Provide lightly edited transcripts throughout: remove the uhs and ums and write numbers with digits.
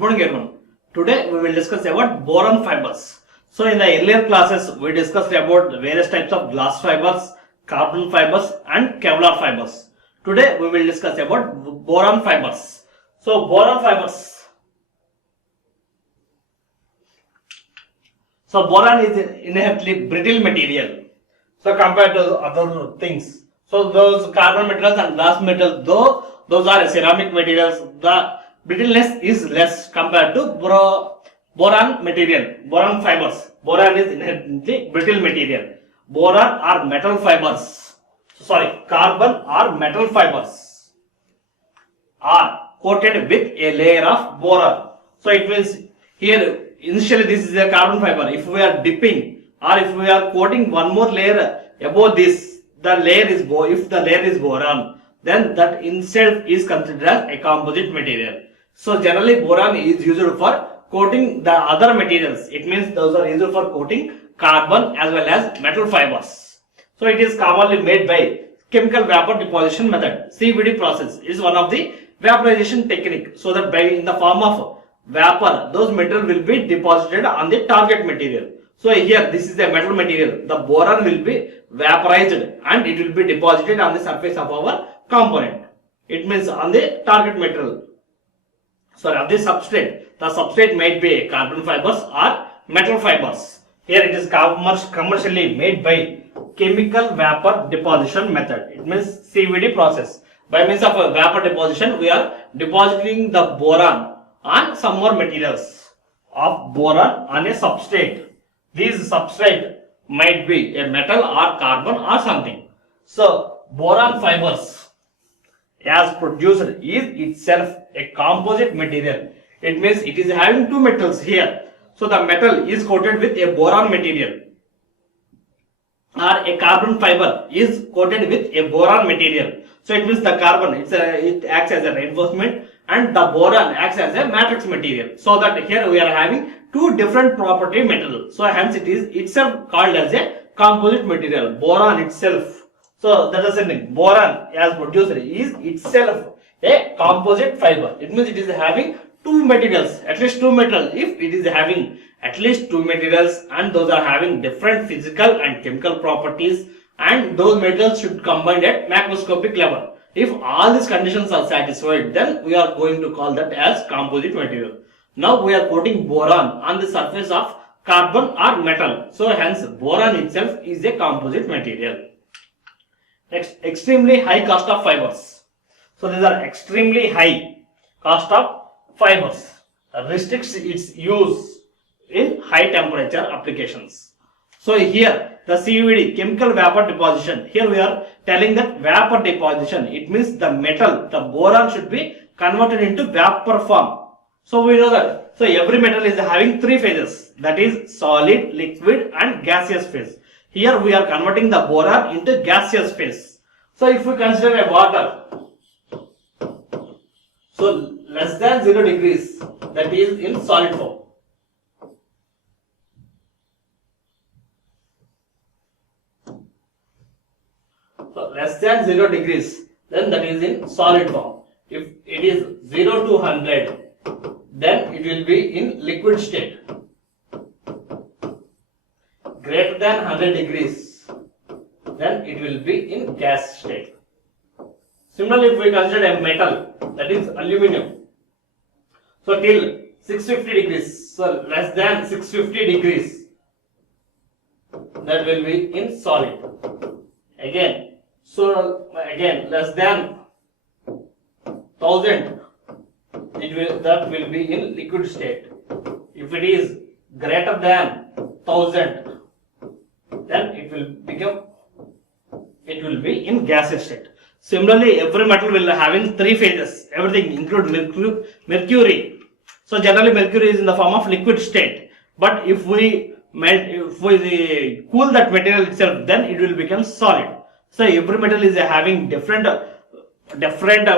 morning everyone. Today we will discuss about boron fibers. So in the earlier classes we discussed about various types of glass fibers, carbon fibers and Kevlar fibers. Today we will discuss about boron fibers. So boron fibers. So boron is inherently brittle material. So compared to other things. So those carbon materials and glass materials, though those are ceramic materials, the brittleness is less compared to boron material, boron fibers. Boron is inherently brittle material. Boron are metal fibers. Sorry, carbon or metal fibers are coated with a layer of boron. So it means here initially this is a carbon fiber. If we are dipping or if we are coating one more layer above this, the layer is if the layer is boron, then that itself is considered as a composite material. So generally boron is used for coating the other materials. It means those are used for coating carbon as well as metal fibers. So it is commonly made by chemical vapor deposition method. CVD process is one of the vaporization technique. So that by in the form of vapor, those material will be deposited on the target material. So here this is a metal material. The boron will be vaporized and it will be deposited on the surface of our component. It means on the target material. Sorry, of the substrate. The substrate might be carbon fibers or metal fibers. Here it is commercially made by chemical vapor deposition method. It means CVD process. By means of a vapor deposition, we are depositing the boron on some more materials of boron on a substrate. These substrate might be a metal or carbon or something. So boron fibers as produced is itself a composite material. It means it is having two metals here. So the metal is coated with a boron material, or a carbon fiber is coated with a boron material. So it means the carbon it acts as a reinforcement and the boron acts as a matrix material. So that here we are having two different property metal. So hence it is itself called as a composite material. Boron itself. So that is the thing. Boron as produced is itself a composite fiber. It means it is having two materials, at least two metals. If it is having at least two materials and those are having different physical and chemical properties, and those metals should combine at macroscopic level. If all these conditions are satisfied, then we are going to call that as composite material. Now we are coating boron on the surface of carbon or metal. So hence boron itself is a composite material. Next, extremely high cost of fibers. So these are extremely high cost of fibers. Restricts its use in high temperature applications. So here the CVD, chemical vapor deposition. Here we are telling that vapor deposition. It means the metal, the boron should be converted into vapor form. So we know that. So every metal is having three phases. That is solid, liquid and gaseous phase. Here we are converting the boron into gaseous phase. So if we consider a water, so less than 0 degrees, that is in solid form. So less than 0 degrees, then that is in solid form. If it is 0 to 100, then it will be in liquid state. Greater than 100 degrees, then it will be in gas state. Similarly, if we consider a metal, that is aluminum. So till 650 degrees, so less than 650 degrees, that will be in solid. Again, so again less than 1000, that will be in liquid state. If it is greater than 1000, then it will be in gaseous state. Similarly, every metal will having three phases. Everything include mercury. So generally mercury is in the form of liquid state. But if we cool that material itself, then it will become solid. So every metal is having different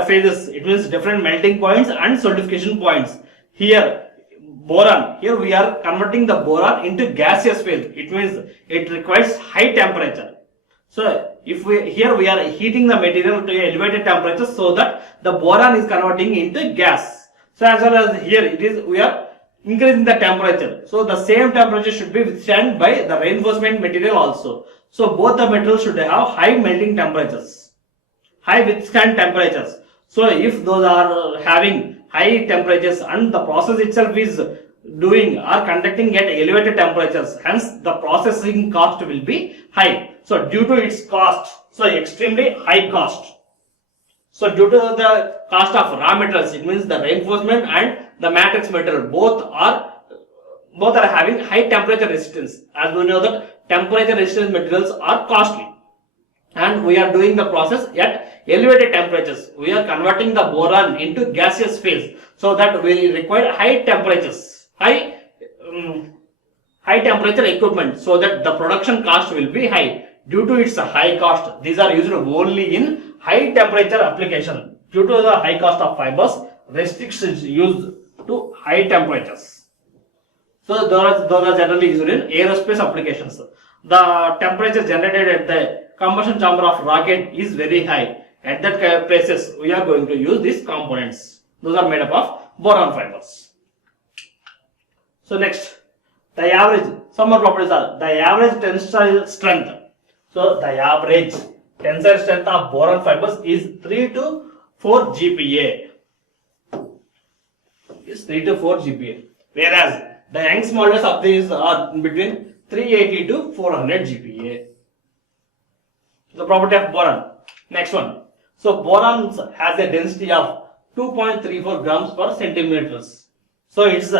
phases. It means different melting points and solidification points. Here boron, here we are converting the boron into gaseous phase. It means it requires high temperature. So if we are heating the material to a elevated temperature so that the boron is converting into gas. So as well as here it is, we are increasing the temperature. So the same temperature should be withstand by the reinforcement material also. So both the materials should have high melting temperatures, high withstand temperatures. So if those are having high temperatures and the process itself is doing or conducting at elevated temperatures, hence the processing cost will be high. So due to its cost, so extremely high cost. So due to the cost of raw materials, it means the reinforcement and the matrix material both are having high temperature resistance. As we know that temperature resistant materials are costly, and we are doing the process at elevated temperatures. We are converting the boron into gaseous phase, so that we require high temperatures, high temperature equipment, so that the production cost will be high. Due to its high cost, these are used only in high temperature application. Due to the high cost of fibers, restrictions used to high temperatures. So those are generally used in aerospace applications. The temperature generated at the combustion chamber of rocket is very high. At that places, we are going to use these components. Those are made up of boron fibers. So next, the average, some more properties are the average tensile strength. So the average tensile strength of boron fibers is 3 to 4 GPa. Is 3 to 4 GPa. Whereas the Young's modulus of these are between 380 to 400 GPa. The property of boron. Next one. So boron has a density of 2.34 grams per centimeters. So it's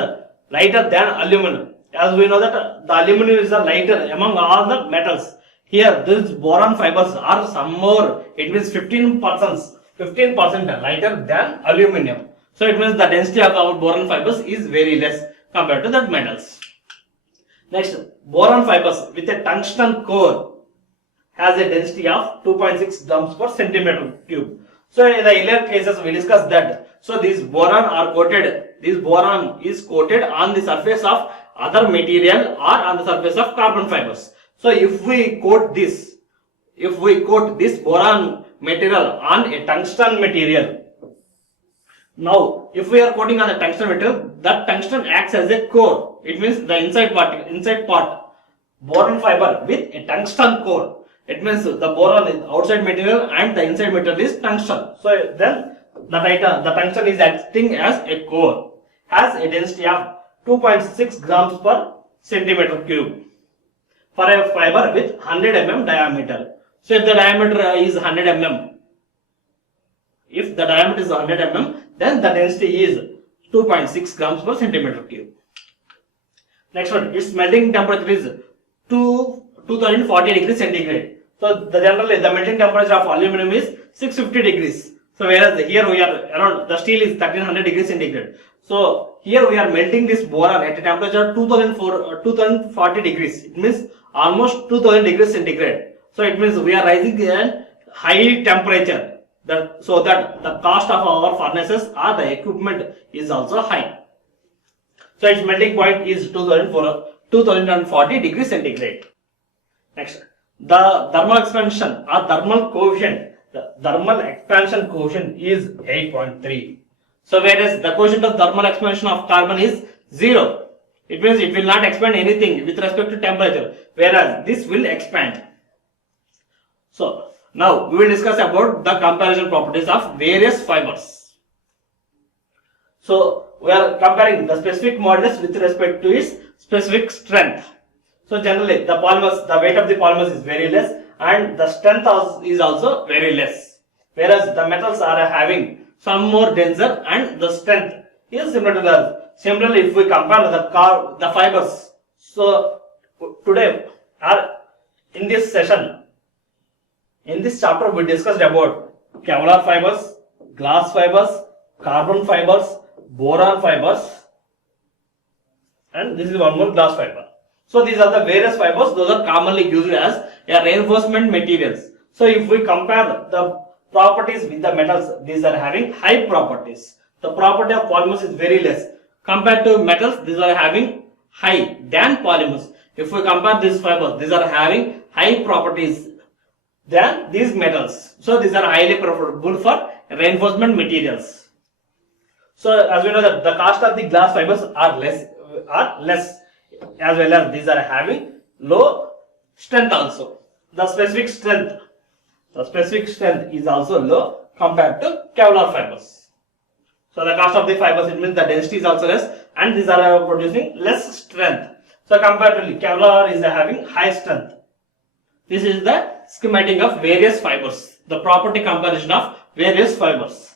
lighter than aluminum. As we know that the aluminum is the lighter among all the metals. Here, these boron fibers are some more. It means 15% lighter than aluminum. So it means the density of our boron fibers is very less compared to the metals. Next, boron fibers with a tungsten core has a density of 2.6 grams per centimeter cube. So in the earlier cases we discussed that. So these boron are coated. This boron is coated on the surface of other material or on the surface of carbon fibers. So if we coat this boron material on a tungsten material. Now, if we are coating on the tungsten material, that tungsten acts as a core. It means the inside part, boron fiber with a tungsten core. It means the boron is outside material and the inside material is tungsten. So then the tungsten is acting as a core. Has a density of 2.6 grams per centimeter cube for a fiber with 100 mm diameter. So if the diameter is 100 mm, then the density is 2.6 grams per centimeter cube. Next one, its melting temperature is 2040 degrees centigrade. So generally the melting temperature of aluminum is 650 degrees. So whereas here we are around, the steel is 1300 degrees centigrade. So here we are melting this boron at a temperature 2040 degrees. It means almost 2000 degrees centigrade. So it means we are rising a high temperature. So that the cost of our furnaces or the equipment is also high. So its melting point is 2040 degrees centigrade. Next, the thermal expansion or thermal coefficient. The thermal expansion coefficient is 8.3. So whereas the coefficient of thermal expansion of carbon is 0. It means it will not expand anything with respect to temperature, whereas this will expand. So now we will discuss about the comparison properties of various fibers. So we are comparing the specific modulus with respect to its specific strength. So generally the weight of the polymers is very less and the strength is also very less. Whereas the metals are having some more denser and the strength is similar to the. Similarly, if we compare the fibers. So today or in this session, in this chapter we discussed about Kevlar fibers, glass fibers, carbon fibers, boron fibers, and this is one more glass fiber. So these are the various fibers. Those are commonly used as reinforcement materials. So if we compare the properties with the metals, these are having high properties. The property of polymers is very less. Compared to metals, these are having high than polymers. If we compare these fibers, these are having high properties than these metals. So these are highly preferable for reinforcement materials. So as we know that the cost of the glass fibers are less, as well as these are having low strength also. The specific strength is also low compared to Kevlar fibers. So the cost of the fibers, it means the density is also less, and these are producing less strength. So comparatively, Kevlar is having high strength. This is the schematic of various fibers, the property comparison of various fibers.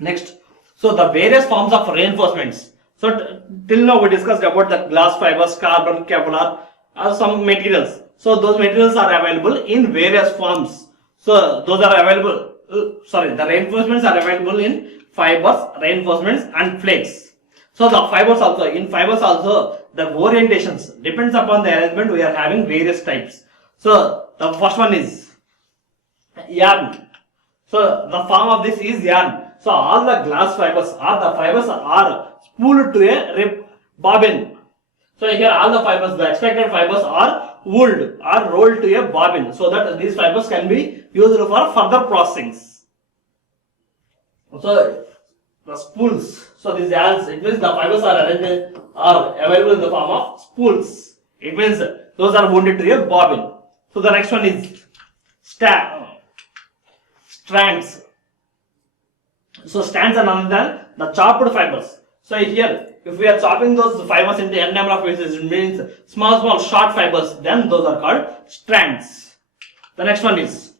Next, so the various forms of reinforcements. So till now we discussed about the glass fibers, carbon, Kevlar, or some materials. So those materials are available in various forms. So those are available. The reinforcements are available in fibers, reinforcements, and flakes. So the fibers also, the orientations depends upon the arrangement. We are having various types. So the first one is yarn. So the form of this is yarn. So all the glass fibers are spooled to a bobbin. So here all the fibers, the extracted fibers are rolled to a bobbin, so that these fibers can be used for further processings. So the spools. So these yarns, it means the fibers are available in the form of spools. It means those are wounded to a bobbin. So the next one is strands. So strands are none than the chopped fibers. So here, if we are chopping those fibers into n number of pieces, it means small short fibers, then those are called strands. The next one is,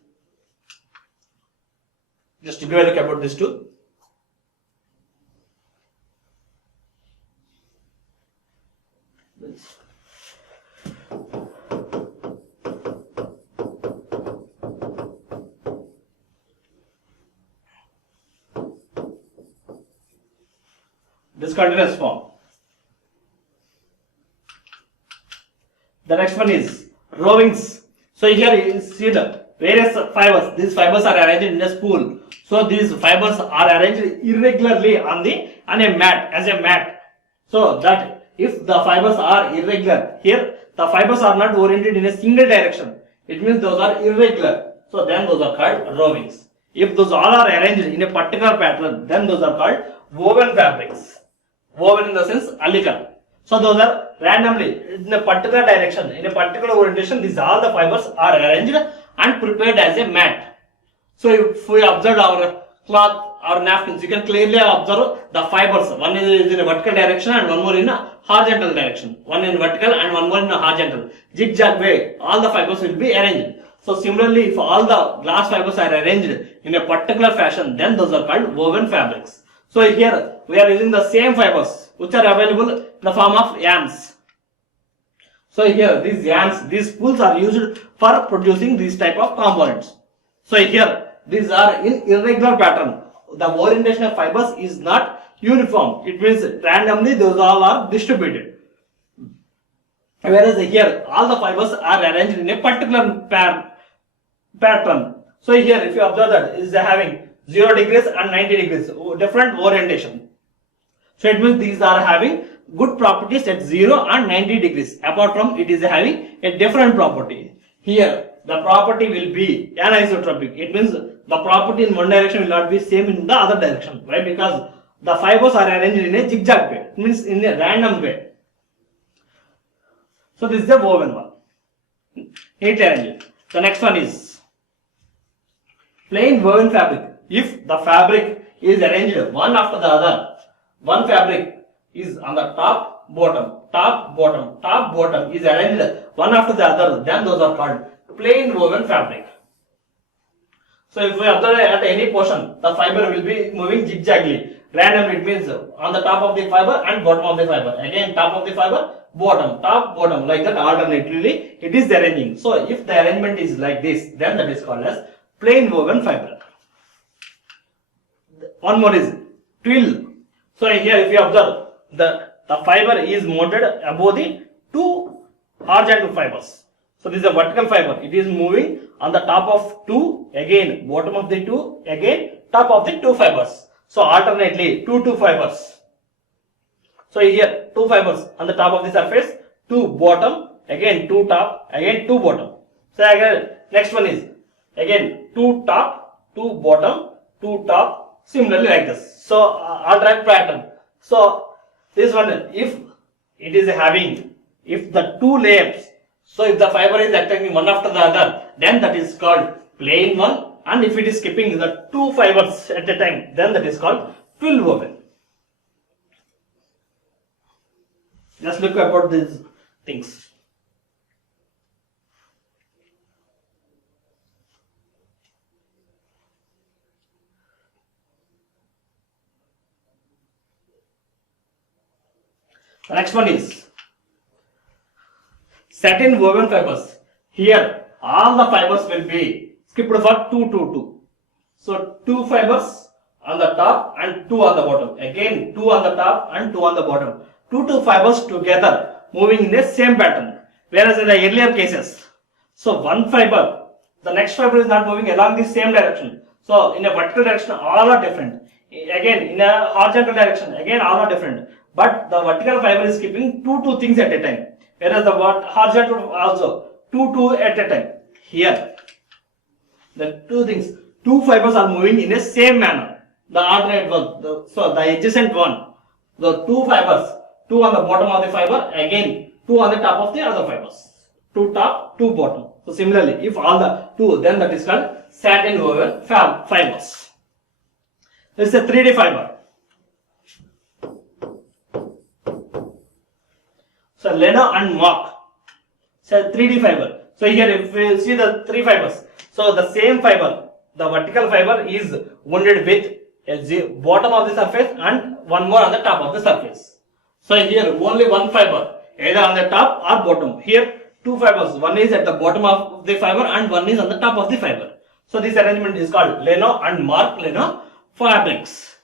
just to give a look about this too. Discontinuous form. The next one is rovings. So here you see the various fibers. These fibers are arranged in a spool. So these fibers are arranged irregularly on a mat, as a mat. So that if the fibers are irregular, here the fibers are not oriented in a single direction. It means those are irregular. So then those are called rovings. If those all are arranged in a particular pattern, then those are called woven fabrics. Woven in the sense allical. So those are randomly in a particular direction, in a particular orientation. These all the fibers are arranged and prepared as a mat. So if we observe our cloth or napkins, you can clearly observe the fibers. One is in a vertical direction and one more in a horizontal direction. One in vertical and one more in a horizontal. Zigzag way, all the fibers will be arranged. So similarly, if all the glass fibers are arranged in a particular fashion, then those are called woven fabrics. So here we are using the same fibers which are available in the form of yarns. So here these spools are used for producing these type of components. So here these are in irregular pattern. The orientation of fibers is not uniform. It means randomly those all are distributed. Whereas here all the fibers are arranged in a particular pattern. So here if you observe that is having 0 degrees and 90 degrees, different orientation. So it means these are having good properties at 0 and 90 degrees. Apart from it is having a different property. Here the property will be anisotropic. It means the property in one direction will not be same in the other direction. Why? Because the fibers are arranged in a zigzag way. It means in a random way. So this is the woven one. Neat arranged. The next one is plain woven fabric. If the fabric is arranged one after the other, one fabric is on the top, bottom is arranged one after the other, then those are called plain woven fabric. So if we observe at any portion, the fiber will be moving zigzagly. Randomly, it means on the top of the fiber and bottom of the fiber. Again top of the fiber, bottom, top, bottom, like that alternately it is arranging. So if the arrangement is like this, then that is called as plain woven fiber. One more is twill. So here if you observe, the fiber is mounted above the two horizontal fibers. So this is a vertical fiber. It is moving on the top of two, again bottom of the two, again top of the two fibers. So alternately two fibers. So here two fibers on the top of the surface, two bottom, again two top, again two bottom. So again next one is again two top, two bottom, two top, similarly like this. So alternate pattern. So this one, if it is having, if the two layers, so if the fiber is attacking one after the other, then that is called plain one, and if it is skipping the two fibers at a time, then that is called twill woven. Just look about these things. The next one is satin woven fibers. Here all the fibers will be skipped for 2 2 2. So 2 fibers on the top and 2 on the bottom. Again 2 on the top and 2 on the bottom. 2 fibers together moving in the same pattern. Whereas in the earlier cases, so one fiber, the next fiber is not moving along the same direction. So in a vertical direction all are different. Again in a horizontal direction again all are different. But the vertical fiber is keeping two things at a time. Whereas the horizontal also two at a time. Here the two things, two fibers are moving in a same manner. The alternate one, so the adjacent one, the two fibers, two on the bottom of the fiber, again two on the top of the other fibers. Two top, two bottom. So similarly, if all the two, then that is called satin woven fibers. This is a 3D fiber. So lino and mock. So 3D fiber. So here if we see the three fibers, so the same fiber, the vertical fiber is wounded with a bottom of the surface and one more on the top of the surface. So here only one fiber, either on the top or bottom. Here two fibers, one is at the bottom of the fiber and one is on the top of the fiber. So this arrangement is called lino and mock lino fabrics.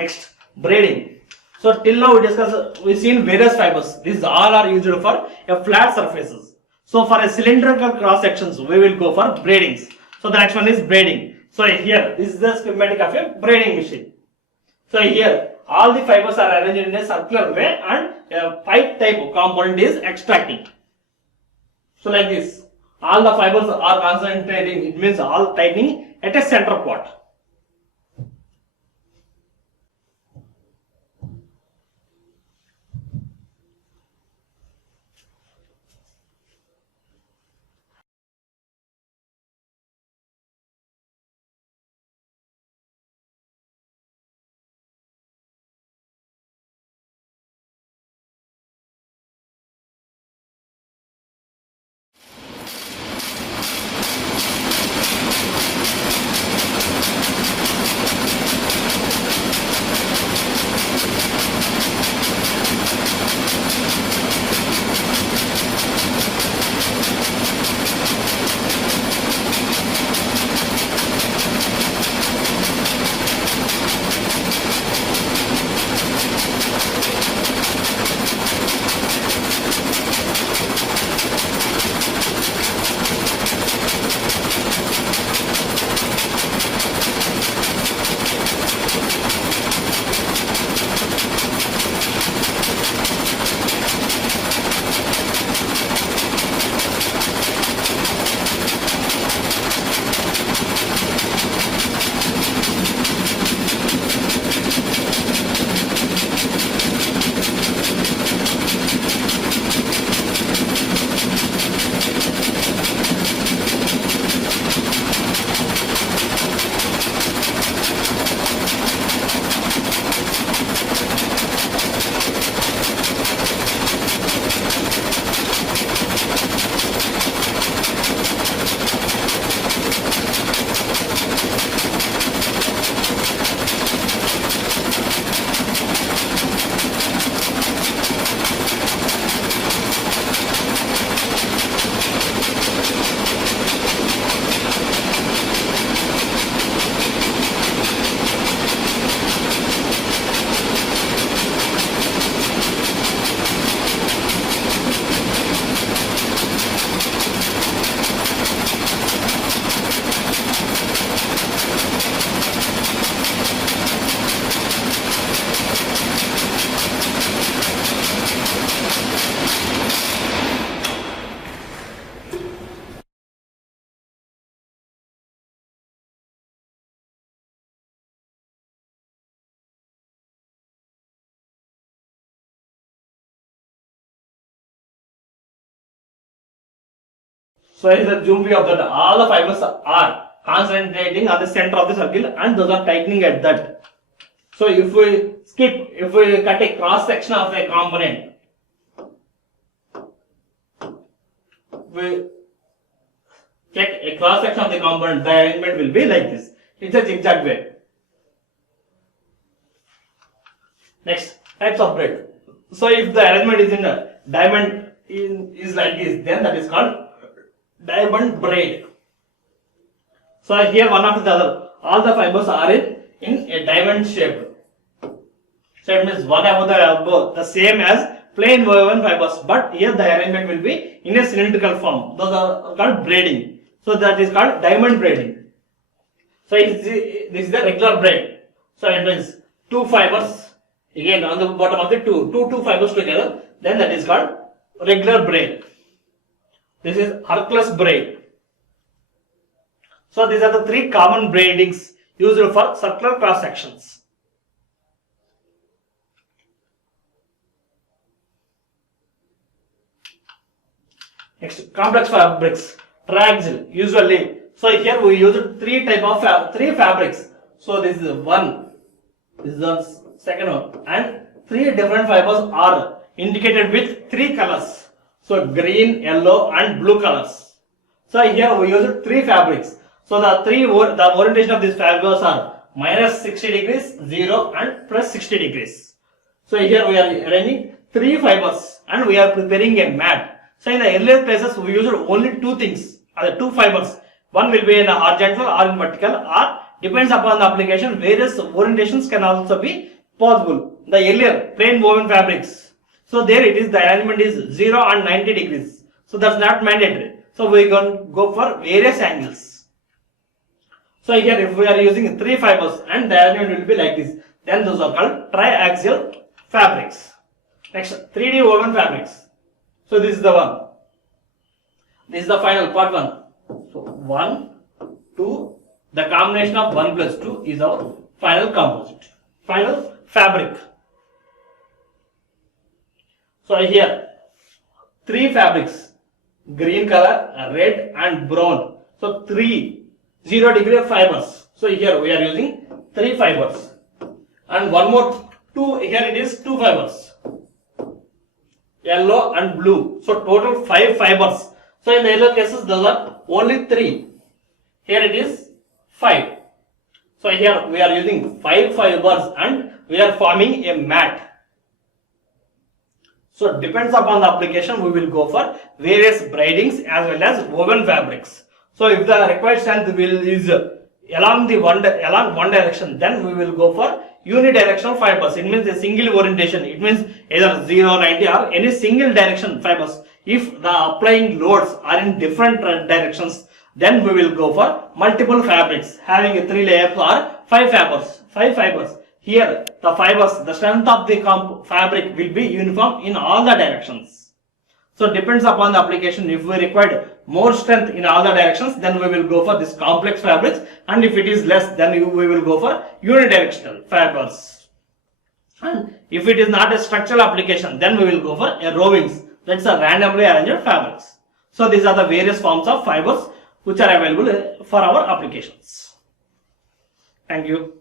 Next, braiding. So till now we've seen various fibers. These all are used for a flat surfaces. So for a cylindrical cross sections, we will go for braidings. So the next one is braiding. So here, this is the schematic of a braiding machine. So here, all the fibers are arranged in a circular way and a pipe type of component is extracting. So like this, all the fibers are concentrating. It means all tightening at a center part. So here is the zoom view of that. All the fibers are concentrating on the center of the circle and those are tightening at that. So if we cut a cross section of a component, we check a cross section of the component, the arrangement will be like this. It's a zigzag way. Next, types of braid. So if the arrangement is in a diamond is like this, then that is called diamond braid. So here one after the other, all the fibers are in a diamond shape. So it means one above the elbow, the same as plain woven fibers, but here the arrangement will be in a cylindrical form. Those are called braiding. So that is called diamond braiding. So this is the regular braid. So it means two fibers again on the bottom of the two fibers together. Then that is called regular braid. This is Hercules braid. So these are the three common braidings used for circular cross sections. Next, complex fabrics, triaxial usually. So here we use three fabrics. So this is one, this is the second one, and three different fibers are indicated with three colors. So green, yellow, and blue colors. So here we use three fabrics. So the orientation of these fibers are minus 60 degrees, 0, and plus 60 degrees. So here we are arranging three fibers and we are preparing a mat. So in the earlier cases, we used only two things, two fibers. One will be in a horizontal or in vertical, or depends upon the application. Various orientations can also be possible. The earlier plain woven fabrics, so there it is, the arrangement is 0 and 90 degrees. So that's not mandatory. So we can go for various angles. So here if we are using three fibers and the arrangement will be like this, then those are called triaxial fabrics. Next, 3D woven fabrics. So this is the one. This is the final part 1. So 1, 2, the combination of 1 plus 2 is our final composite. Final fabric. So here, three fabrics, green color, red and brown. So 0 degree fibers. So here we are using 3 fibers. And one more 2, here it is 2 fibers. Yellow and blue. So total 5 fibers. So in the yellow cases, those are only 3. Here it is 5. So here we are using 5 fibers and we are forming a mat. So depends upon the application, we will go for various braidings as well as woven fabrics. So if the required strength is along one direction, then we will go for unidirectional fibers. It means a single orientation. It means either 0, 90 or any single direction fibers. If the applying loads are in different directions, then we will go for multiple fabrics having 3 layers or 5 fibers. 5 fibers. Here the fibers, the strength of the fabric will be uniform in all the directions. So depends upon the application. If we require more strength in all the directions, then we will go for this complex fabrics, and if it is less, then we will go for unidirectional fibers. And if it is not a structural application, then we will go for a rovings. That's a randomly arranged fabrics. So these are the various forms of fibers which are available for our applications. Thank you.